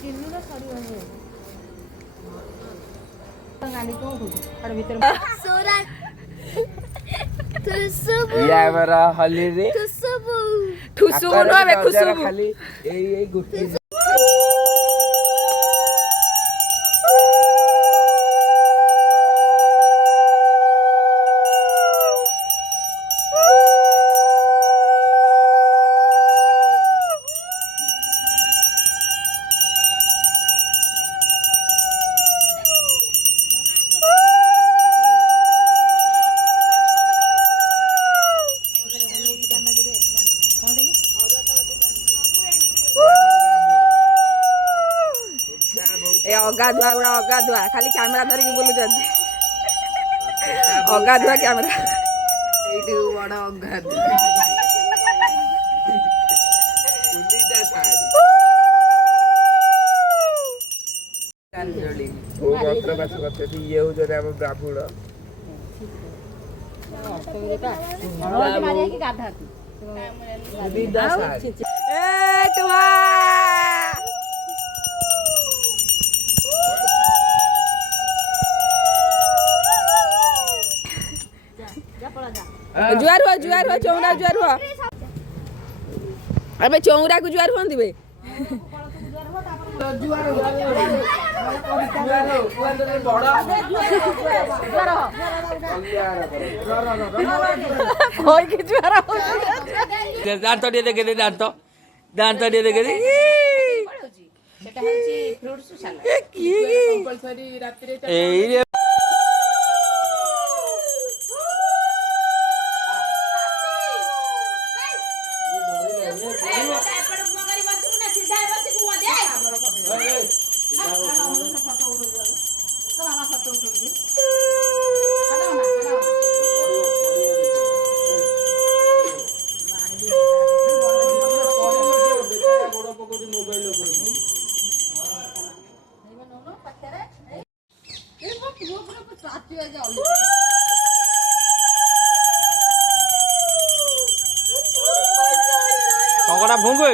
ଚିଲୁର ସରିବନି ଗାଣ୍ଡି କୋଉଠୁ ଆର ଭିତରେ सोरा तुसबु या मेरा हली रे तुसबु ठुसुबु नो बे खुसुबु खाली एई गुटी ए अगाधुआ गुड़ा अगाधुआ खाली कैमरा धरिकी बुलुचंती अगाधुआ कैमरा एइटी बड़ा अगाध सुनीता साड़ी कांजली ओ मात्र बास करते ये हो जरे हम ब्राह्मण सुनीता साड़ी ए टुहा जुआर हुआ चौरा जुआर हुआ अबे चौरा को जुआर हुआ बे दांत टे देखे दे दांत दांत टे देखे दे सेटा होची फ्रूट सलाद कंपलसरी रात्री एई रे कौन भूंगे